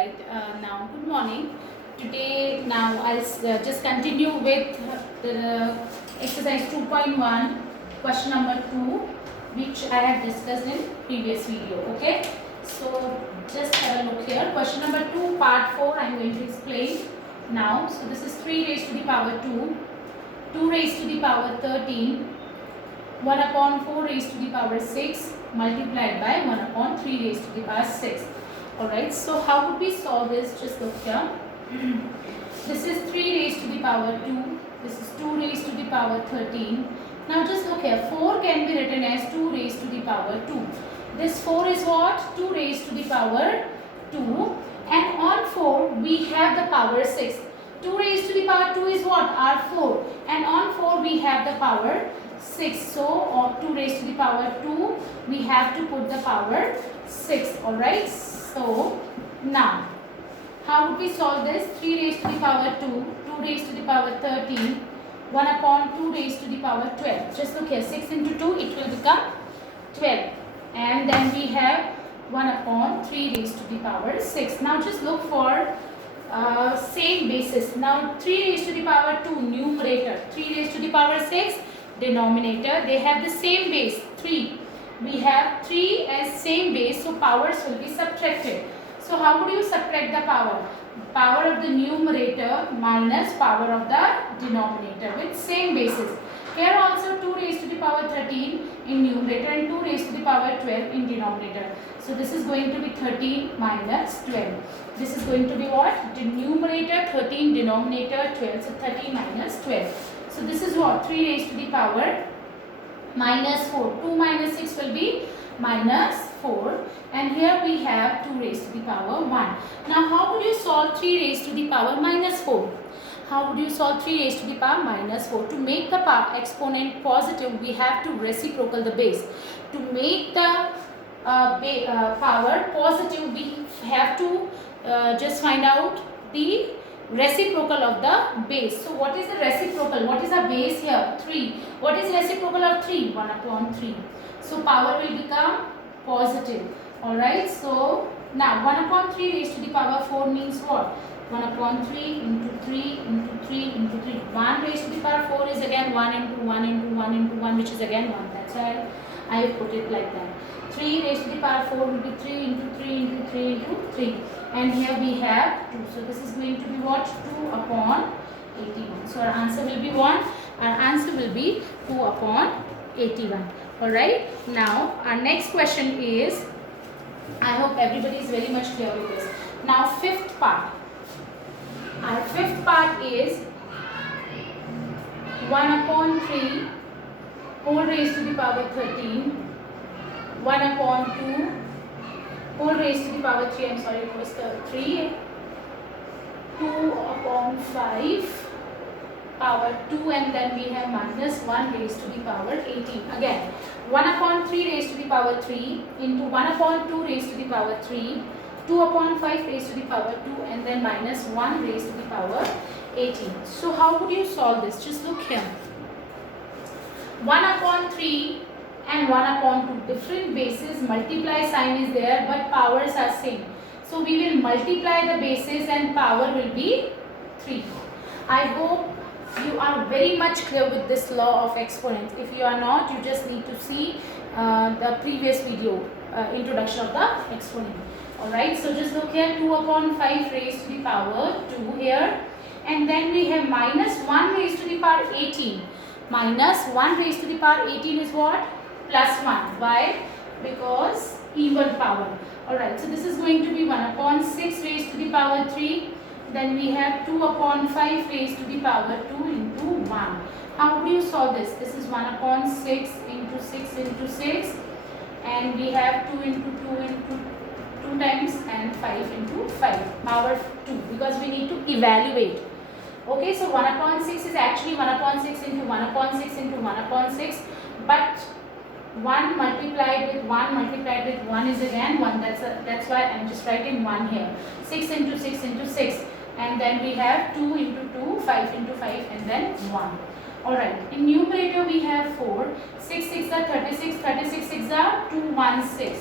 Alright, now good morning. Today, now I'll just continue with the exercise 2.1, question number 2, which I have discussed in previous video. Okay, so just have a look here. Question number 2, part 4, I am going to explain now. So this is 3 raised to the power 2, 2 raised to the power 13, 1 upon 4 raised to the power 6 multiplied by 1 upon 3 raised to the power 6. Alright, so how would we solve this? Just look here. This is 3 raised to the power 2. This is 2 raised to the power 13. Now just look here. 4 can be written as 2 raised to the power 2. This 4 is what? 2 raised to the power 2. And on 4 we have the power 6. 2 raised to the power 2 is what? Our 4. And on 4 we have the power 6. So on 2 raised to the power 2 we have to put the power 6. Alright. So now how would we solve this? 3 raised to the power 2, 2 raised to the power 13, 1 upon 2 raised to the power 12. Just look here, 6 into 2 it will become 12. And then we have 1 upon 3 raised to the power 6. Now just look for same basis. Now 3 raised to the power 2 numerator, 3 raised to the power 6 denominator. They have the same base 3. We have 3 as same base, so powers will be subtracted. So how would you subtract the power? Power of the numerator minus power of the denominator with same basis. Here also 2 raised to the power 13 in numerator and 2 raised to the power 12 in denominator. So this is going to be 13 minus 12. This is going to be what? The numerator 13, denominator 12. So 13 minus 12. So this is what? 3 raised to the power minus 4. 2 minus 6 will be minus 4. And here we have 2 raised to the power 1. Now how would you solve 3 raised to the power minus 4? How would you solve 3 raised to the power minus 4? To make the exponent positive, we have to reciprocal the base. To make the power positive, we have to just find out the reciprocal of the base. So what is the reciprocal? What is the base here? 3. What is reciprocal of 3? 1 upon 3. So power will become positive. Alright, so now 1 upon 3 raised to the power 4 means what? 1 upon 3 into 3 into 3 into 3. 1 raised to the power 4 is again 1 into 1 into 1 into 1, which is again 1. That's why I have put it like that. 3 raised to the power 4 will be 3 into 3 into 3 into 3. And here we have 2. So this is going to be what? 2 upon 81. So our answer will be what? Our answer will be 2 upon 81. Alright. Now our next question is, I hope everybody is very much clear with this. Now fifth part. Our fifth part is 1 upon 3 whole raised to the power 13, 1 upon 2 whole raised to the power 3, I'm sorry, it was 3, 2 upon 5 power 2, and then we have minus 1 raised to the power 18. Again, 1 upon 3 raised to the power 3 into 1 upon 2 raised to the power 3, 2 upon 5 raised to the power 2, and then minus 1 raised to the power 18. So how would you solve this? Just look here. 1 upon 3 and 1 upon 2 different bases, multiply sign is there but powers are same. So we will multiply the bases and power will be 3. I hope you are very much clear with this law of exponents. If you are not, you just need to see the previous video, introduction of the exponent. Alright, so just look here, 2 upon 5 raised to the power 2 here, and then we have minus 1 raised to the power 18. Minus 1 raised to the power 18 is what? Plus 1. Why? Because even power. Alright, so this is going to be 1 upon 6 raised to the power 3. Then we have 2 upon 5 raised to the power 2 into 1. How do you solve this? This is 1 upon 6 into 6 into 6. And we have 2 into 2 into 2 times and 5 into 5. Power 2. Because we need to evaluate. Okay, so 1 upon 6 is actually 1 upon 6 into 1 upon 6 into 1 upon 6. But 1 multiplied with 1 multiplied with 1 is again 1. That's why I'm just writing 1 here. 6 into 6 into 6. And then we have 2 into 2, 5 into 5, and then 1. Alright, in numerator we have 4. 6 6 are 36, 36 6 are 216.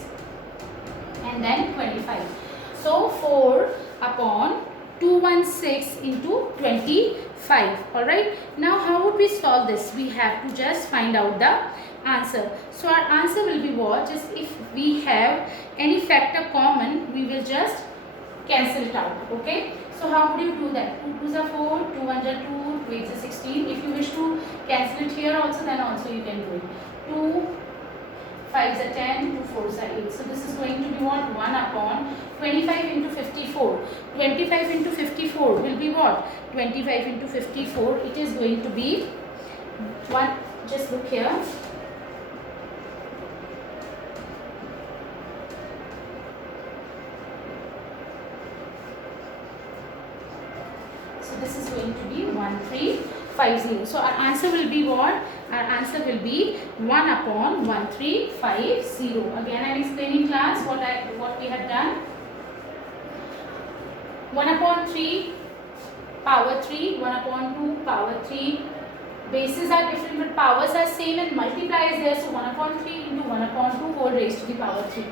And then 25. So 4 upon 216 into 25. Alright. Now how would we solve this? We have to just find out the answer. So our answer will be what? Just if we have any factor common, we will just cancel it out. Okay. So how would you do that? 2 2s are 4, 2 1s are 2, 2 8s are 16. If you wish to cancel it here also, then also you can do it. 2 5s are 10, 2 4s are 8. So this is going to be what? 1 upon 25 into 54. 25 into 54 will be what? 25 into 54. It is going to be 1. Just look here. So this is going to be 1350. So our answer will be what? Our answer will be 1 upon 1350. Again I am explaining class what we have done. 1 upon 3 power 3, 1 upon 2 power 3. Bases are different but powers are same and multiply is there. So 1 upon 3 into 1 upon 2 whole raised to the power 3.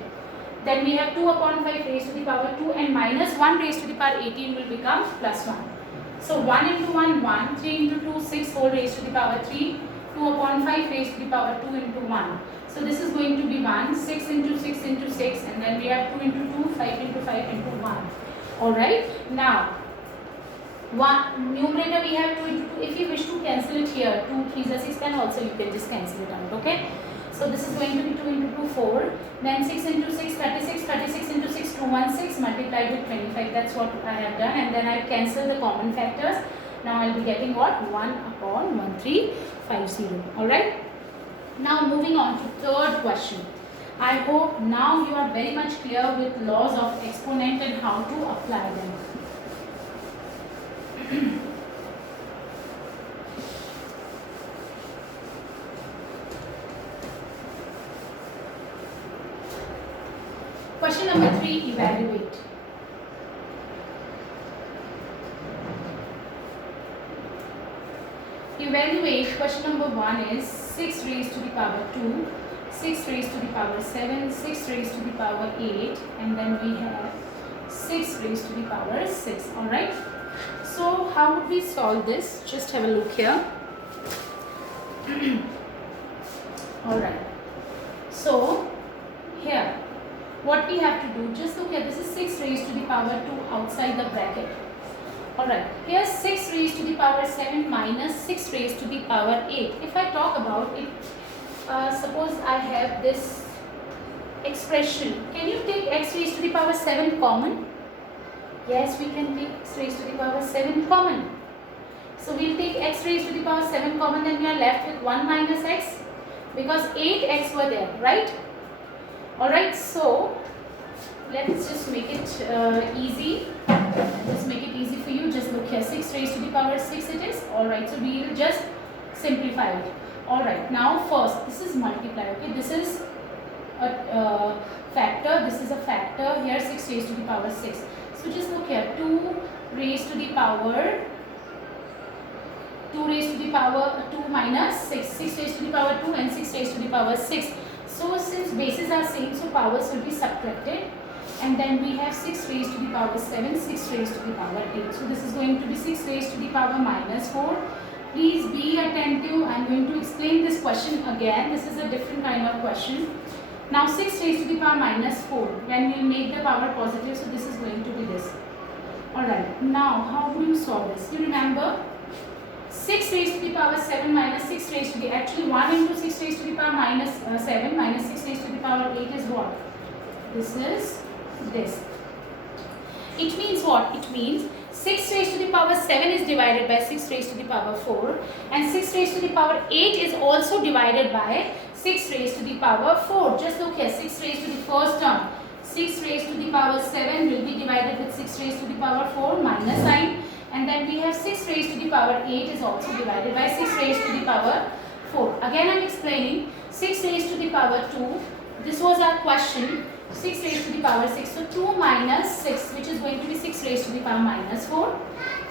Then we have 2 upon 5 raised to the power 2 and minus 1 raised to the power 18 will become plus 1. So 1 into 1, 1, 3 into 2, 6 whole raised to the power 3, 2 upon 5 raised to the power 2 into 1. So this is going to be 1, 6 into 6 into 6 and then we have 2 into 2, 5 into 5 into 1. Alright, now numerator we have 2 into 2. If you wish to cancel it here, 2 3s are 6, then also you can just cancel it out. Okay. So this is going to be 2 into 2, 4. Then 6 into 6, 36. 36 into 6, 216 multiplied with 25. That's what I have done. And then I have cancelled the common factors. Now I will be getting what? 1 upon 1350. Alright. Now moving on to third question. I hope now you are very much clear with laws of exponent and how to apply them. Question number 3, evaluate. Evaluate, question number 1 is 6 raised to the power 2, 6 raised to the power 7, 6 raised to the power 8 and then we have 6 raised to the power 6. Alright. So how would we solve this? Just have a look here. Alright. So here what we have to do, just look at this is 6 raised to the power 2 outside the bracket. Alright, here 6 raised to the power 7 minus 6 raised to the power 8. If I talk about it, suppose I have this expression. Can you take x raised to the power 7 common? Yes, we can take x raised to the power 7 common. So we will take x raised to the power 7 common, then we are left with 1 minus x because 8x were there, right? Alright, so let's just make it easy. Just make it easy for you. Just look here. 6 raised to the power 6 it is. Alright, so we will just simplify it. Alright, now first, this is multiply. Okay, this is a factor. This is a factor. Here 6 raised to the power 6. So just look here. 2 raised to the power 2 raised to the power 2 minus 6. 6 raised to the power 2 and 6 raised to the power 6. So since bases are same, so powers will be subtracted. And then we have 6 raised to the power 7, 6 raised to the power 8. So this is going to be 6 raised to the power minus 4. Please be attentive. I am going to explain this question again. This is a different kind of question. Now 6 raised to the power minus 4. When we make the power positive, so this is going to be this. Alright, now how do you solve this? You remember 6 raised to the power 7 minus 6 raised to the, actually 1 into 6 raised to the power minus 7 minus 6 raised to the power 8 is what? This is this. It means what? It means 6 raised to the power 7 is divided by 6 raised to the power 4 and 6 raised to the power 8 is also divided by 6 raised to the power 4. Just look here, 6 raised to the first term. 6 raised to the power 7 will be divided with 6 raised to the power 4 minus sign. And then we have 6 raised to the power 8 is also divided by 6 raised to the power 4. Again I am explaining 6 raised to the power 2. This was our question. 6 raised to the power 6. So 2 minus 6, which is going to be 6 raised to the power minus 4.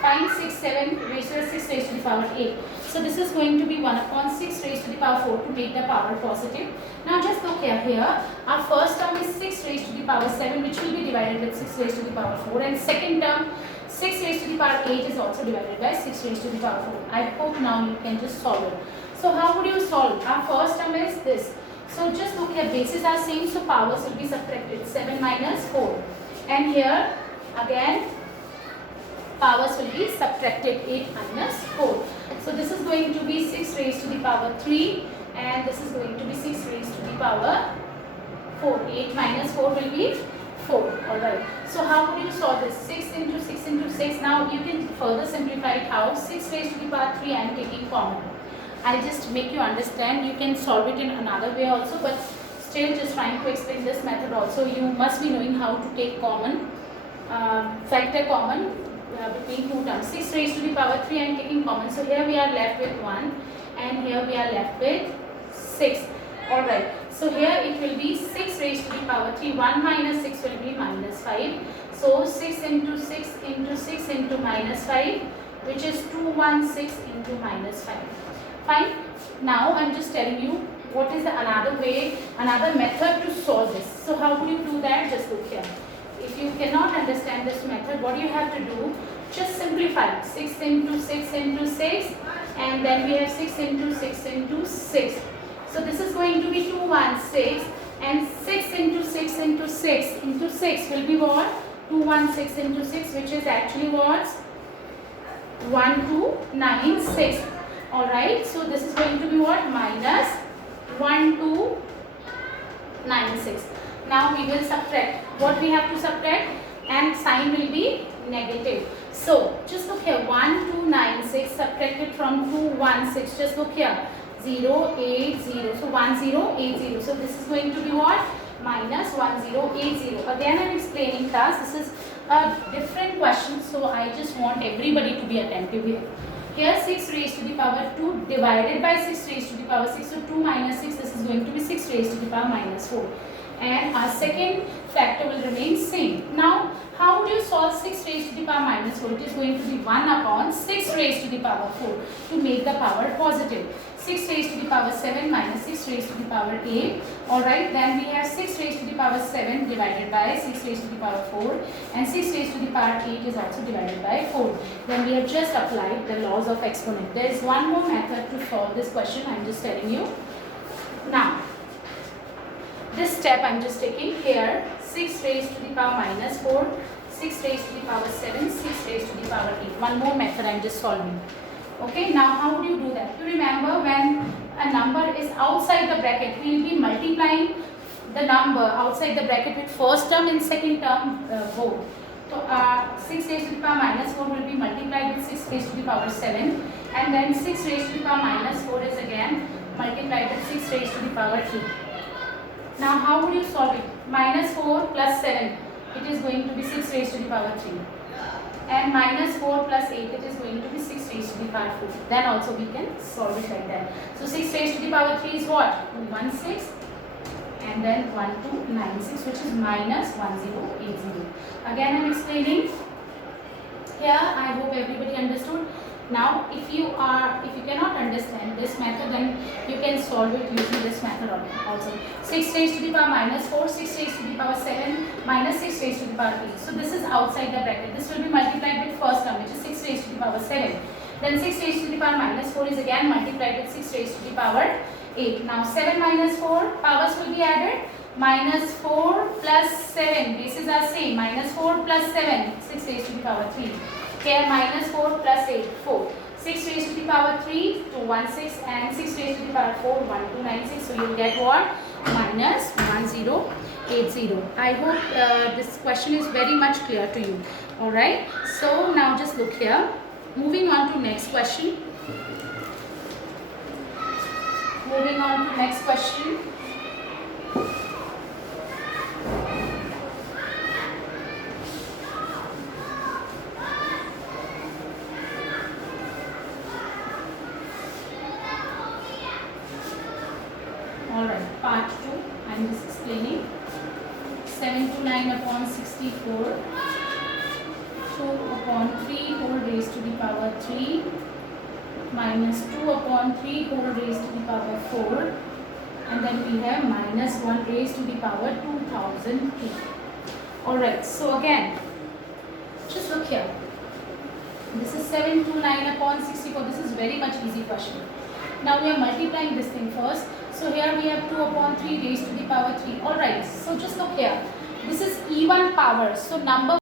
Find 6, 7 raised to the 6 raised to the power 8. So this is going to be 1 upon 6 raised to the power 4 to make the power positive. Now just look here. Our first term is 6 raised to the power 7, which will be divided with 6 raised to the power 4. And second term, 6 raised to the power 8 is also divided by 6 raised to the power 4. I hope now you can just solve it. So how would you solve? Our first term is this. So just look here, bases are same, so powers will be subtracted. 7 minus 4. And here again powers will be subtracted. 8 minus 4. So this is going to be 6 raised to the power 3 and this is going to be 6 raised to the power 4. 8 minus 4 will be 4. Alright. So how would you solve this? 6 into 6 into 6. Now you can further simplify it how? 6 raised to the power 3 I am taking common. I'll just make you understand. You can solve it in another way also, but still just trying to explain this method also. You must be knowing how to take common, factor common between two terms. 6 raised to the power 3 I am taking common. So here we are left with 1 and here we are left with 6. Alright. So here it will be 6 raised to the power 3. 1 minus 6 will be minus 5. So 6 into 6 into 6 into minus 5, which is 216 into minus 5. Fine. Now I am just telling you what is the another way, another method to solve this. So how would you do that? Just look here. If you cannot understand this method, what you have to do? Just simplify. 6 into 6 into 6 and then we have 6 into 6 into 6. So this is going to be 216 and 6 into 6 into 6 into 6 will be what? 216 into 6, which is actually what? 1296. Alright, so this is going to be what? Minus 1296. Now we will subtract. What we have to subtract? And sign will be negative. So just look here. 1296 subtracted from 216. Just look here. 080. So 1080. So this is going to be what? Minus 1080. Again I am explaining class. This is a different question. So I just want everybody to be attentive here. Here 6 raised to the power 2 divided by 6 raised to the power 6. So 2 minus 6, this is going to be 6 raised to the power minus 4. And our second factor will remain same. Now how would you solve 6 raised to the power minus 4? It is going to be 1 upon 6 raised to the power 4 to make the power positive. 6 raised to the power 7 minus 6 raised to the power 8. Alright, then we have 6 raised to the power 7 divided by 6 raised to the power 4 and 6 raised to the power 8 is also divided by 4. Then we have just applied the laws of exponent. There is one more method to solve this question. I am just telling you. Now, this step I am just taking here. 6 raised to the power minus 4, 6 raised to the power 7, 6 raised to the power 8. One more method I am just solving. Okay, now how would you do that? You remember when a number is outside the bracket, we will be multiplying the number outside the bracket with first term and second term both. So 6 raised to the power minus 4 will be multiplied with 6 raised to the power 7 and then 6 raised to the power minus 4 is again multiplied with 6 raised to the power 8. Now how would you solve it? Minus 4 plus 7, it is going to be 6 raised to the power 3. And minus 4 plus 8, it is going to be 6 raised to the power 4. Then also we can solve it like that. So 6 raised to the power 3 is what? 216 and then 1296, which is minus 1080. Again I am explaining. Here I hope everybody understood. Now if you cannot understand this method, then you can solve it using this method also. 6 raised to the power minus 4, 6 raised to the power 7 minus 6 raised to the power 8. So this is outside the bracket. This will be multiplied with first term, which is 6 raised to the power 7. Then 6 raised to the power minus 4 is again multiplied with 6 raised to the power 8. Now 7 minus 4, powers will be added. Minus 4 plus 7, bases are same. Minus 4 plus 7, 6 raised to the power 3. Here minus 4 plus 8, 4. 6 raised to the power 3, 216 and 6 raised to the power 4, 1296. So you will get what? Minus 1080. I hope this question is very much clear to you. Alright. So now just look here. Moving on to next question. Moving on to next question. Alright, part 2, I am just explaining. 7 to 9 upon 64. So upon 3 whole raised to the power 3 minus 2 upon 3 whole raised to the power 4, and then we have minus 1 raised to the power 2000t. Alright, so again, just look here. This is 729 upon 64. This is very much easy question. Now we are multiplying this thing first. So here we have 2 upon 3 raised to the power 3. Alright, so just look here. This is even power. So number